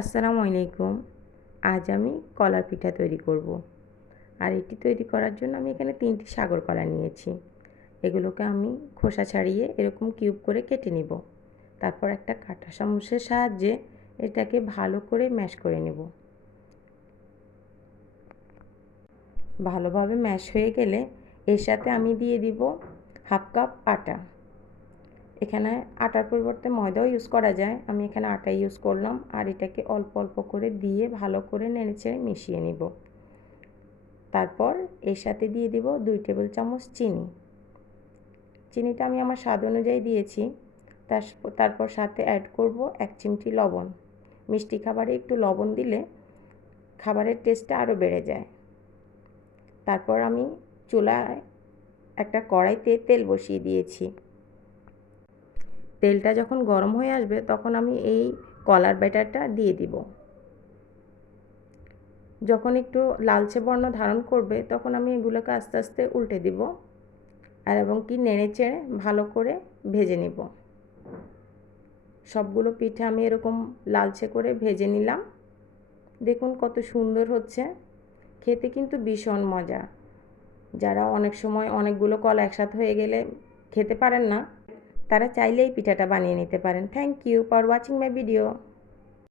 আসসালামু আলাইকুম। আজ আমি কলার পিঠা তৈরি করব। আর এটি তৈরি করার জন্য আমি এখানে তিনটি সাগর কলা নিয়েছি। এগুলোকে আমি খোসা ছাড়িয়ে এরকম কিউব করে কেটে নিব। তারপর একটা কাঁটা চামচের সাহায্যে এটাকে ভালো করে ম্যাশ করে নেব। ভালোভাবে ম্যাশ হয়ে গেলে এর সাথে আমি দিয়ে দিব হাফ কাপ আটা। এখানে আটার পরিবর্তে ময়দাও ইউজ করা যায়। আমি এখানে আটা ইউজ করলাম আর এটাকে অল্প অল্প করে দিয়ে ভালো করে নেড়েচেড়ে মিশিয়ে নিব। তারপর এর সাথে দিয়ে দিব দুই টেবিল চামচ চিনি। চিনিটা আমি আমার স্বাদ অনুযায়ী দিয়েছি। তারপর সাথে অ্যাড করব এক চিমটি লবণ। মিষ্টি খাবারে একটু লবণ দিলে খাবারের টেস্টটা আরও বেড়ে যায়। তারপর আমি চুলায় একটা কড়াইতে তেল বসিয়ে দিয়েছি। তেলটা যখন গরম হয়ে আসবে তখন আমি এই কলার ব্যাটারটা দিয়ে দিব। যখন একটু লালচে বর্ণ ধারণ করবে তখন আমি এগুলোকে আস্তে আস্তে উল্টে দিব আর এবং কি নেড়ে চেড়ে ভালো করে ভেজে নিব। সবগুলো পিঠে আমি এরকম লালচে করে ভেজে নিলাম। দেখুন কত সুন্দর হচ্ছে। খেতে কিন্তু ভীষণ মজা। যারা অনেক সময় অনেকগুলো কল একসাথে হয়ে গেলে খেতে পারেন না তারা চাইলেই পিঠাটা বানিয়ে নিতে পারেন। Thank you for watching my video